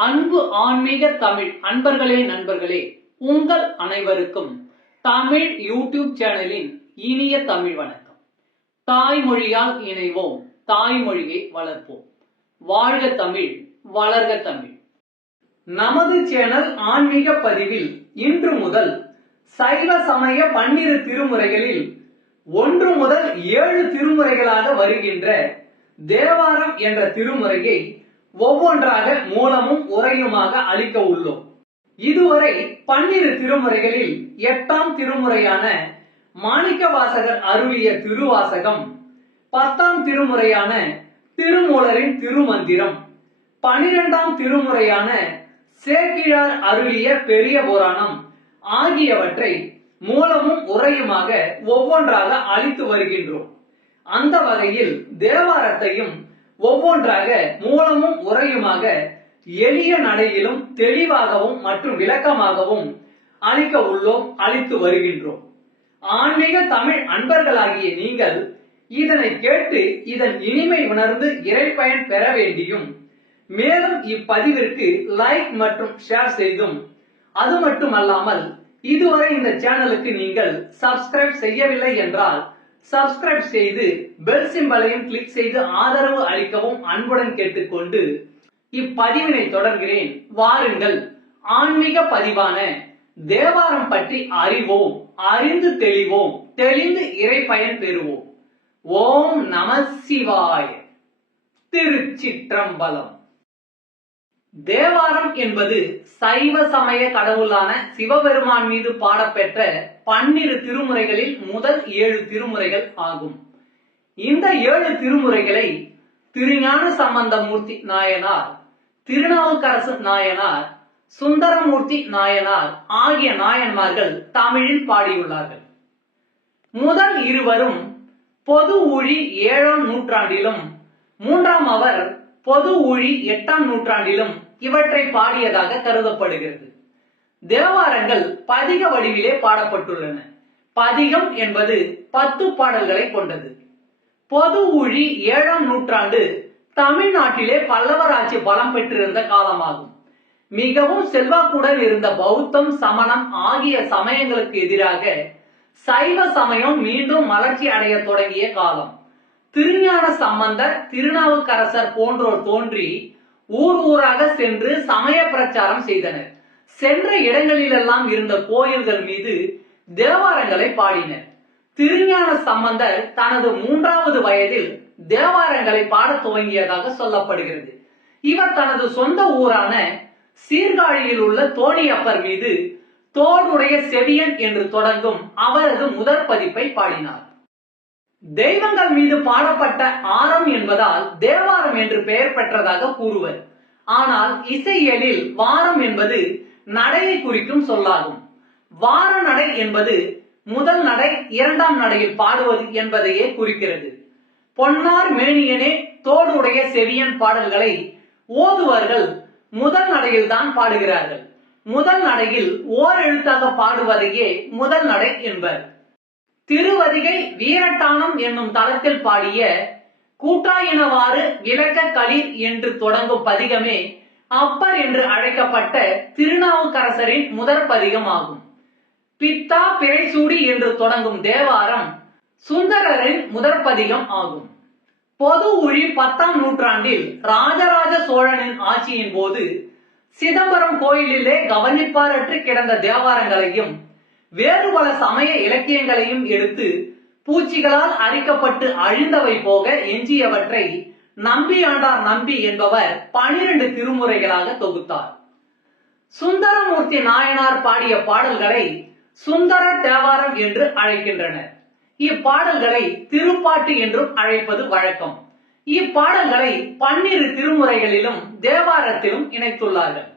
அன்பு ஆன்மீக தமிழ் அன்பர்களே நண்பர்களே உங்கள் அனைவருக்கும் தமிழ் யூடியூப் சேனலின் இனிய தமிழ் வணக்கம். தாய்மொழியால் இணைவோம் தாய்மொழியை வளர்ப்போம். வாழ்க தமிழ் வளர்க தமிழ். நமது சேனல் ஆன்மீக பதிவில் இன்று முதல் சைவ சமய பன்னிரு திருமுறைகளில் ஒன்று முதல் ஏழு திருமுறைகளாக வருகின்ற தேவாரம் என்ற திருமுறையை ஒவ்வொன்றாக மூலமும் உரையுமாக அளிக்க உள்ளோம். இதுவரை பன்னிரு திருமுறைகளில் எட்டாம் திருமுறையான மாணிக்க வாசகர் அருளிய திருவாசகம் பத்தாம் திருமுறையான திருமூலரின் திருமந்திரம் பனிரெண்டாம் திருமுறையான சேக்கிழார் அருளிய பெரிய புராணம் ஆகியவற்றை மூலமும் உரையுமாக ஒவ்வொன்றாக அளித்து வருகின்றோம். அந்த வகையில் தேவாரத்தையும் ஒவ்வொன்றாக மூலமும் உரையுமாக எளிய நடையிலும் தெளிவாகவும் மற்றும் விளக்கமாகவும் அளிக்க உள்ளோம் அளித்து வருகின்றோம். ஆன்மீக தமிழ் அன்பர்களாகிய நீங்கள் இதனை கேட்டு இதன் இனிமை உணர்ந்து இறைப்பயன் பெற வேண்டியும் மேலும் இப்பதிவிற்கு லைக் மற்றும் ஷேர் செய்தும். அது மட்டுமல்லாமல் இதுவரை இந்த சேனலுக்கு நீங்கள் சப்ஸ்கிரைப் செய்யவில்லை என்றால் சப்ஸ்கிரைப் செய்து பெல் சிம்பலையும் கிளிக் செய்து ஆதரவு அளிக்கவும் அன்புடன் கேட்டுக்கொண்டு இப்பதிவினை தொடர்கிறேன். வாருங்கள். ஆன்மீக பதிவான தேவாரம் பற்றி அறிவோம் அறிந்து தெளிவோம் தெளிந்து இறைப்பயன் பெறுவோம். ஓம் நம சிவாய. திருச்சிற்றம்பலம். தேவாரம் என்பது சைவ சமய கடவுளான சிவபெருமான் மீது பாடப்பெற்ற பன்னிரு திருமுறைகளில் முதல் ஏழு திருமுறைகள் ஆகும். இந்த ஏழு திருமுறைகளை திருஞான சம்பந்தமூர்த்தி நாயனார் திருநாவுக்கரசு நாயனார் சுந்தரமூர்த்தி நாயனார் ஆகிய நாயன்மார்கள் தமிழில் பாடியுள்ளார்கள். முதல் இருவரும் பொது ஊழி ஏழாம் நூற்றாண்டிலும் மூன்றாம் அவர் பொது ஒழி எட்டாம் நூற்றாண்டிலும் இவற்றை பாடியதாக கருதப்படுகிறது. தேவாரங்கள் பதிக வடிவிலே பாடப்பட்டுள்ளன. பதிகம் என்பது பத்து பாடல்களை கொண்டது. பொது ஊழி ஏழாம் நூற்றாண்டு தமிழ்நாட்டிலே பல்லவராட்சி பலம் பெற்றிருந்த காலமாகும். மிகவும் செல்வாக்குடன் இருந்த பௌத்தம் சமணம் ஆகிய சமயங்களுக்கு எதிராக சைவ சமயம் மீண்டும் மலர்ச்சி அடைய தொடங்கிய காலம். திருஞான சம்பந்தர் திருநாவுக்கரசர் போன்றோர் தோன்றி ஊர் ஊராக சென்று சமய பிரச்சாரம் செய்தனர். சென்ற இடங்களிலெல்லாம் இருந்த கோயில்கள் மீது தேவாரங்களை பாடினர். திருஞான சம்பந்தர் தனது மூன்றாவது வயதில் தேவாரங்களை பாடத் துவங்கியதாக சொல்லப்படுகிறது. இவர் தனது சொந்த ஊரான சீர்காழியில் உள்ள தோணியப்பர் மீது தோடுடைய செவியன் என்று தொடங்கும் அவரது முதற் பதிப்பை பாடினார். தெய்வங்கள் மீது பாடப்பட்ட ஆரம் என்பதால் தேவாரம் என்று பெயர் பெற்றதாக கூறுவர். ஆனால் இசையியலில் வாரம் என்பது நடையை குறிக்கும் சொல்லாகும். வார நடை என்பது முதல் நடை இரண்டாம் நடையில் பாடுவது என்பதையே குறிக்கிறது. பொன்னார் மேனியனே தோடுடைய செவியன் பாடல்களை ஓதுவர்கள் முதல் நடையில் தான் பாடுகிறார்கள். முதல் நடையில் ஓர் எழுத்தாக பாடுவதையே முதல் நடை என்பர். திருவதிகை வீரட்டானம் என்னும் தளத்தில் பாடிய கூட்டாயினவாறு விளக்க களிர் என்று தொடங்கும் பதிகமே அப்பர் என்று அழைக்கப்பட்ட திருநாவுக்கரசரின் முதற் பதிகம் ஆகும் பித்தா பிழைசூடி என்று தொடங்கும் தேவாரம் சுந்தரரின் முதற் பதிகம் ஆகும். பொது உழி பத்தாம் நூற்றாண்டில் ராஜராஜ சோழனின் ஆட்சியின் போது சிதம்பரம் கோயிலிலே கவனிப்பாரற்று கிடந்த தேவாரங்களையும் வேறு பல சமய இலக்கியங்களையும் எடுத்து பூச்சிகளால் அரிக்கப்பட்டு அழிந்தவை போக எஞ்சியவற்றை நம்பி ஆண்டார் நம்பி என்பவர் பனிரெண்டு திருமுறைகளாக தொகுத்தார். சுந்தரமூர்த்தி நாயனார் பாடிய பாடல்களை சுந்தர தேவாரம் என்று அழைக்கின்றனர். இப்பாடல்களை திருப்பாட்டு என்றும் அழைப்பது வழக்கம். இப்பாடல்களை பன்னிரு திருமுறைகளிலும் தேவாரத்திலும் இணைத்துள்ளார்கள்.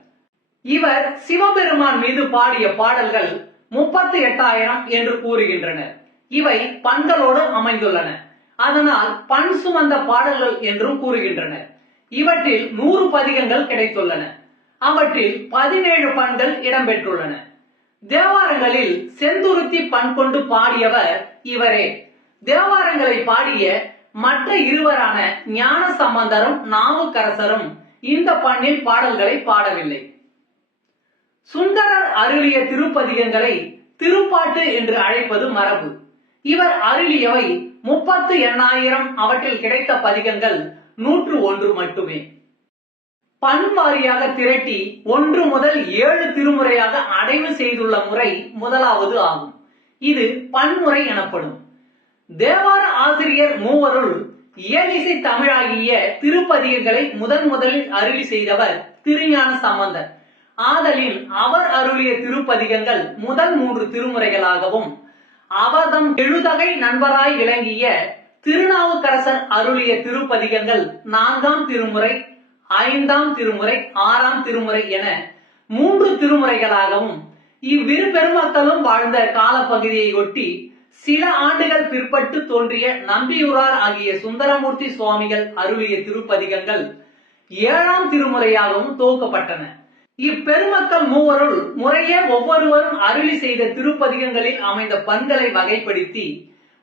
இவர் சிவபெருமான் மீது பாடிய பாடல்கள் முப்பத்தி எட்டாயிரம் என்று கூறுகின்றனர். இவை பண்களோடு அமைந்துள்ளன. அதனால் பண் சுமந்த பாடல்கள் என்றும் கூறுகின்றனர். இவற்றில் நூறு பதிகங்கள் கிடைத்துள்ளன. அவற்றில் பதினேழு பண்கள் இடம்பெற்றுள்ளன. தேவாரங்களில் செந்துருத்தி பண் கொண்டு பாடியவர் இவரே. தேவாரங்களை பாடிய மற்ற இருவரான ஞான சம்பந்தரும் நாவுக்கரசரும் இந்த பண்ணில் பாடல்களை பாடவில்லை. சுந்தரர் அருளிய திருப்பதிகங்களை திருப்பாட்டு என்று அழைப்பது மரபு. இவர் அருளியவை முப்பத்து எண்ணாயிரம் அவற்றில் கிடைத்த பதிகங்கள் நூற்று ஒன்று மட்டுமே. பண்பாரியாக திரட்டி ஒன்று முதல் ஏழு திருமுறையாக அடைவு செய்துள்ள முறை முதலாவது ஆகும். இது பன்முறை எனப்படும். தேவார ஆசிரியர் மூவருள் இயலிசை தமிழாகிய திருப்பதிகங்களை முதன் முதலில் அருளி செய்தவர் திருஞான சம்பந்தர். ஆதலின் அவர் அருளிய திருப்பதிகங்கள் முதல் மூன்று திருமுறைகளாகவும் அவதம் எழுதகை நண்பராய் விளங்கிய திருநாவுக்கரசர் அருளிய திருப்பதிகங்கள் நான்காம் திருமுறை ஐந்தாம் திருமுறை ஆறாம் திருமுறை என மூன்று திருமுறைகளாகவும் இவ்விரு பெருமக்களும் வாழ்ந்த காலப்பகுதியை ஒட்டி சில ஆண்டுகள் பிற்பட்டு தோன்றிய நம்பியூரார் ஆகிய சுந்தரமூர்த்தி சுவாமிகள் அருளிய திருப்பதிகங்கள் ஏழாம் திருமுறையாகவும் துவக்கப்பட்டன இப்பெருமக்கள் மூவருள் முறையே ஒவ்வொருவரும் அருளி செய்த திருப்பதிகங்களில் அமைந்த பண்களை வகைப்படுத்தி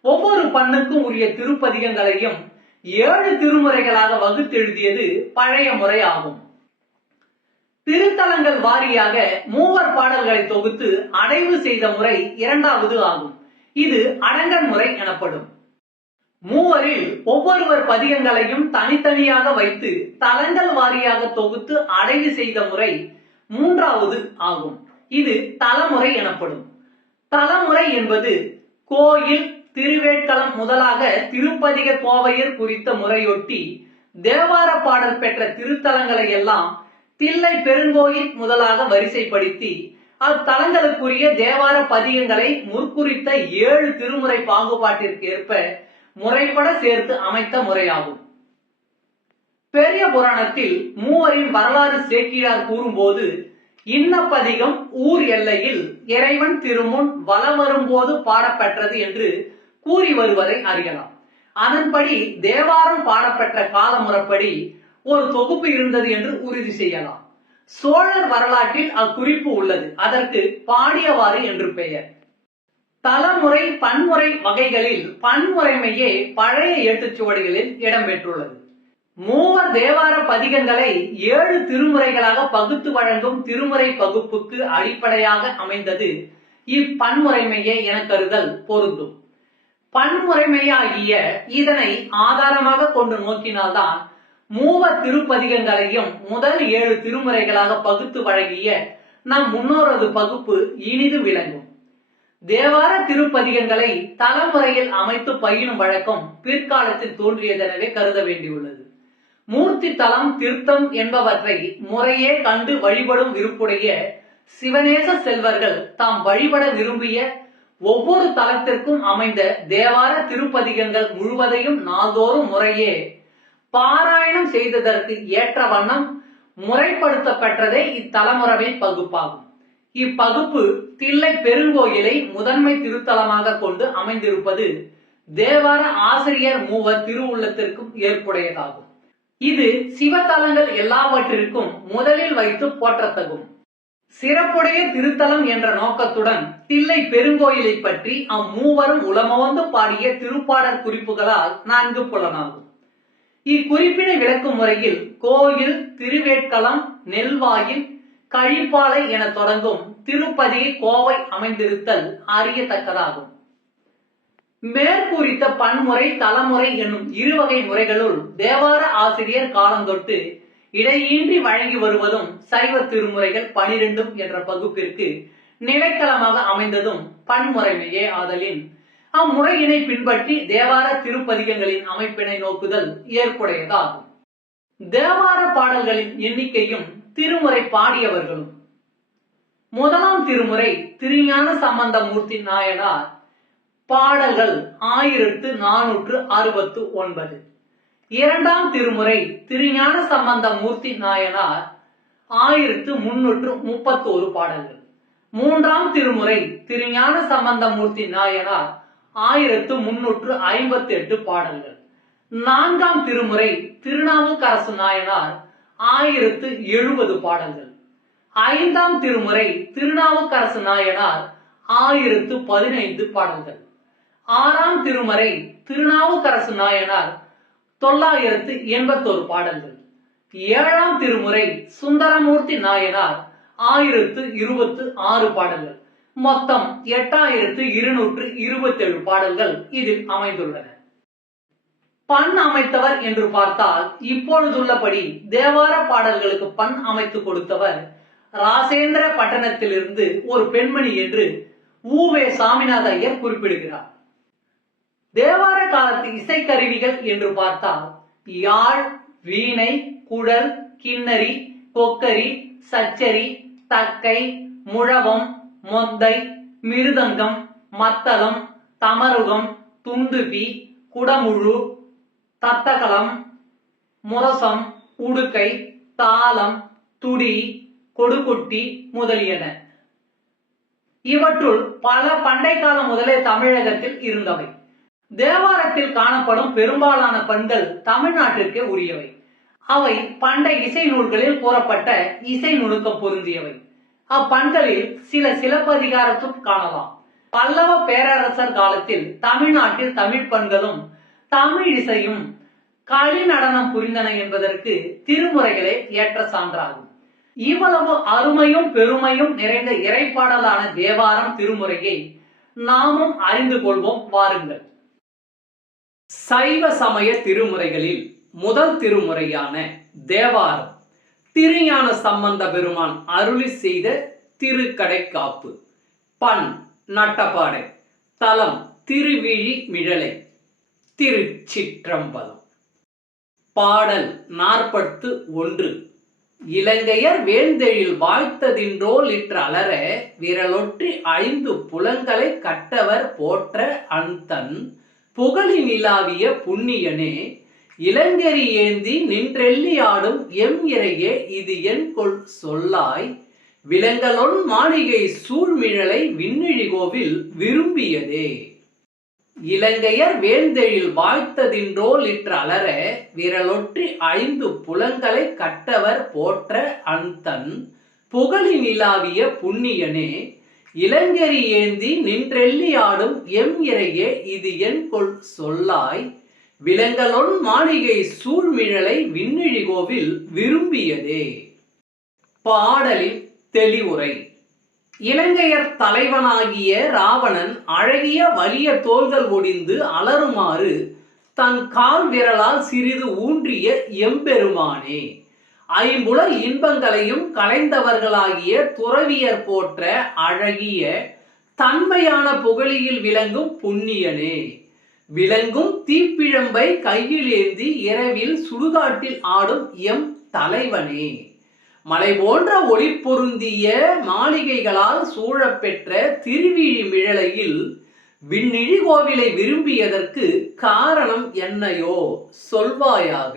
ஒவ்வொரு பண்ணுக்கும் உரிய திருப்பதிகங்களையும் ஏழு திருமுறைகளாக வகுத்தெழுதியது பழைய முறை ஆகும் திருத்தலங்கள் வாரியாக மூவர் பாடல்களை தொகுத்து அடைவு செய்த முறை இரண்டாவது ஆகும். இது அடங்கன் முறை எனப்படும். மூவரில் ஒவ்வொருவர் பதிகங்களையும் தனித்தனியாக வைத்து தலங்கள் வாரியாக தொகுத்து அடைவு செய்த முறை மூன்றாவது ஆகும். இது தலமுறை எனப்படும். தலமுறை என்பது கோயில் திருவேட்களம் முதலாக திருப்பதிக கோவையர் குறித்த முறையொட்டி தேவார பாடல் பெற்ற திருத்தலங்களை எல்லாம் தில்லை பெருங்கோயில் முதலாக வரிசைப்படுத்தி அத்தலங்களுக்குரிய தேவார பதிகங்களை முற்குறித்த ஏழு திருமுறை பாகுபாட்டிற்கு ஏற்ப முறைப்பட சேர்த்து அமைத்த முறையாகும். பெரிய புராணத்தில் மூவரின் வரலாறு சேக்கிழார் கூறும்போது இன்னப்பதிகம் ஊர் எல்லையில் இறைவன் திருமுன் வலம் வரும்போது பாடப்பெற்றது என்று கூறி வருவதை அறியலாம். அதன்படி தேவாரம் பாடப்பெற்ற காலமுறைப்படி ஒரு தொகுப்பு இருந்தது என்று உறுதி செய்யலாம். சோழர் வரலாற்றில் அக்குறிப்பு உள்ளது. அதற்கு பாடியவாறு என்று பெயர். தலைமுறை பன்முறை வகைகளில் பன்முறைமையே பழைய ஏட்டுச்சுவடிகளில் இடம்பெற்றுள்ளது. மூவர் தேவார பதிகங்களை ஏழு திருமுறைகளாக பகுத்து வழங்கும் திருமுறை பகுப்புக்கு அடிப்படையாக அமைந்தது. இப்பன்முறைமையே என கருதல் பொருந்தும். பன்முறைமையாகிய இதனை ஆதாரமாக கொண்டு நோக்கினால்தான் மூவர் திருப்பதிகங்களையும் முதல் ஏழு திருமுறைகளாக பகுத்து வழங்கிய நம் முன்னோரது பகுப்பு இனிது விளங்கும். தேவார திருப்பதிகங்களை தலைமுறையில் அமைத்து பயிலும் வழக்கம் பிற்காலத்தில் தோன்றியதெனவே கருத வேண்டியுள்ளது. மூர்த்தி தலம் திருத்தம் என்பவற்றை முறையே கண்டு வழிபடும் விருப்புடைய சிவநேச செல்வர்கள் தாம் வழிபட விரும்பிய ஒவ்வொரு தலத்திற்கும் அமைந்த தேவார திருப்பதிகங்கள் முழுவதையும் நாள்தோறும் முறையே பாராயணம் செய்ததற்கு ஏற்ற வண்ணம் முறைப்படுத்தப்பெற்றதே இத்தலமுறைமை பகுப்பாகும். இப்பகுப்பு தில்லை பெருங்கோயிலை முதன்மை திருத்தலமாக கொண்டு அமைந்திருப்பது தேவார ஆசிரியர் மூவர் திருவுள்ளத்திற்கும் ஏற்புடையதாகும். இது சிவத்தலங்கள் எல்லாவற்றிற்கும் முதலில் வைத்து போற்றத்தகும். சிறப்புடைய திருத்தலம் என்ற நோக்கத்துடன் தில்லை பெருங்கோயிலை பற்றி அம்மூவரும் உளமவந்து பாடிய திருப்பாடற் குறிப்புகளால் நான்கு புலனாகும். இக்குறிப்பினை விளக்கும் முறையில் கோயில் திருவேட்களம் நெல்வாயில் கழிப்பாலை என தொடங்கும் திருப்பதி கோவை அமைந்திருத்தல் அறியத்தக்கதாகும். மேற்கூறித்த பன்முறை தலைமுறை என்னும் இருவகை முறைகளுள் தேவார ஆசிரியர் காலந்தொட்டு இடையின்றி வழங்கி வருவதும் சைவ திருமுறைகள் பனிரெண்டும் என்ற பகுப்பிற்கு நிலைக்களமாக அமைந்ததும் பன்முறைமையே ஆதலின். அம்முறையினை பின்பற்றி தேவார திருப்பதிகங்களின் அமைப்பினை நோக்குதல் ஏற்புடையதாகும். தேவார பாடல்களின் எண்ணிக்கையும் திருமுறை பாடியவர்களும். முதலாம் திருமுறை திருஞான சம்பந்தமூர்த்தி நாயனார் பாடல்கள் ஆயிரத்து நானூற்று அறுபத்து ஒன்பது. இரண்டாம் திருமுறை திருஞான சம்பந்த மூர்த்தி நாயனார் ஆயிரத்து முன்னூற்று முப்பத்தோரு பாடல்கள். மூன்றாம் திருமுறை திருஞான சம்பந்த மூர்த்தி நாயனார் ஆயிரத்து முன்னூற்று ஐம்பத்தி எட்டு பாடல்கள். நான்காம் திருமுறை திருநாவுக்கரசு நாயனார் ஆயிரத்து எழுபது பாடல்கள். ஐந்தாம் திருமுறை திருநாவுக்கரசு நாயனார் ஆயிரத்து பதினைந்து பாடல்கள். ஆறாம் திருமறை திருநாவுக்கரசு நாயனார் தொள்ளாயிரத்து எண்பத்தோரு பாடல்கள். ஏழாம் திருமுறை சுந்தரமூர்த்தி நாயனார் ஆயிரத்து இருபத்து ஆறு பாடல்கள். மொத்தம் எட்டாயிரத்து இருநூற்று இருபத்தேழு பாடல்கள் இதில் அமைந்துள்ளன. பண் அமைத்தவர் என்று பார்த்தால் இப்பொழுதுள்ளபடி தேவார பாடல்களுக்கு பண் அமைத்து கொடுத்தவர் ராசேந்திர பட்டணத்திலிருந்து ஒரு பெண்மணி என்று ஊவே சாமிநாத ஐயர் குறிப்பிடுகிறார். காலத்து இசைக்கருவிகள் என்று பார்த்தால் யாழ் வீணை குழல் கிண்ணரி கொக்கரி சச்சரி தக்கை முழவம் மொந்தை மிருதங்கம் மத்தளம் தமருகம் துந்துபி குடமுழு தத்தகலம் முரசம் உடுக்கை தாளம் துடி கொடுக்குட்டி முதலியன. இவற்றுள் பல பண்டை காலம் முதலே தமிழகத்தில் இருந்தவை. தேவாரத்தில் காணப்படும் பெரும்பாலான பண்கள் தமிழ்நாட்டிற்கே உரியவை. அவை பண்டை இசை நூல்களில் கூறப்பட்ட இசை நுணுக்கம் பொருந்தியவை. அப்பண்களில் சில சிலப்பதிகாரத்தும் காணலாம். பல்லவ பேரரசர் காலத்தில் தமிழ்நாட்டில் தமிழ் பண்களும் தமிழ் இசையும் களி நடனம் புரிந்தன என்பதற்கு திருமுறைகளே ஏற்ற சான்றாகும். இவ்வளவு அருமையும் பெருமையும் நிறைந்த இறைப்பாடலான தேவாரம் திருமுறையை நாமும் அறிந்து கொள்வோம் வாருங்கள். சைவ சமய திருமுறைகளில் முதல் திருமுறையான தேவாரம். திருஞான சம்பந்த பெருமான் அருளி செய்த திருக்கடைக்காப்பு. பண் நட்டப்பாடை. தலம் திருவிழி மிழலை. திருச்சிற்றம்பலம். பாடல் நாற்பத்து ஒன்று. இலங்கையர் வேந்தெழில் வாழ்த்ததின்றோல் இற்று அலற விரலொற்றி ஐந்து புலங்களை கட்டவர் போற்ற அந்தன் புகழி நிலாவிய புண்ணியனே இளங்கரி ஏந்தி நின்றெள்ளி ஆடும் எம் இறையே இது என் கொள் சொல்லாய். விலங்கலொன் மாளிகை சூழ்மிழலை விண்ணிழிகோவில் விரும்பியதே. இலங்கையர் வேந்தெழில் வாழ்த்ததின்றோல் இற்றலர விரலொற்றி ஐந்து புலங்களை கட்டவர் போற்ற அந்தன் புகழி நிலாவிய புண்ணியனே இளங்கரி ஏந்தி நின்றெள்ளி ஆடும் எம் இறையே இது என் கொள் சொல்லாய். விலங்கலொன் மாளிகை சூழ்மிழலை விண்ணிழிகோவில் விரும்பியதே. பாடலின் தெளிவுரை. இலங்கையர் தலைவனாகிய ராவணன் அழகிய வலிய தோள்கள் ஒடிந்து அலறுமாறு தன் கால் விரலால் சிறிது ஊன்றிய எம்பெருமானே. ஐம்புல இன்பங்களையும் கலைந்தவர்களாகிய துறவியர் போற்ற அழகிய தன்மையான புகழியில் விளங்கும் புண்ணியனே. விளங்கும் தீப்பிழம்பை கையில் ஏந்தி இரவில் சுடுகாட்டில் ஆடும் எம் தலைவனே. மலை போன்ற ஒளி பொருந்திய மாளிகைகளால் சூழப்பெற்ற திருவிழி மிழலையில் விண்ணிழி கோவிலை விரும்பியதற்கு காரணம் என்னையோ சொல்வாயாக.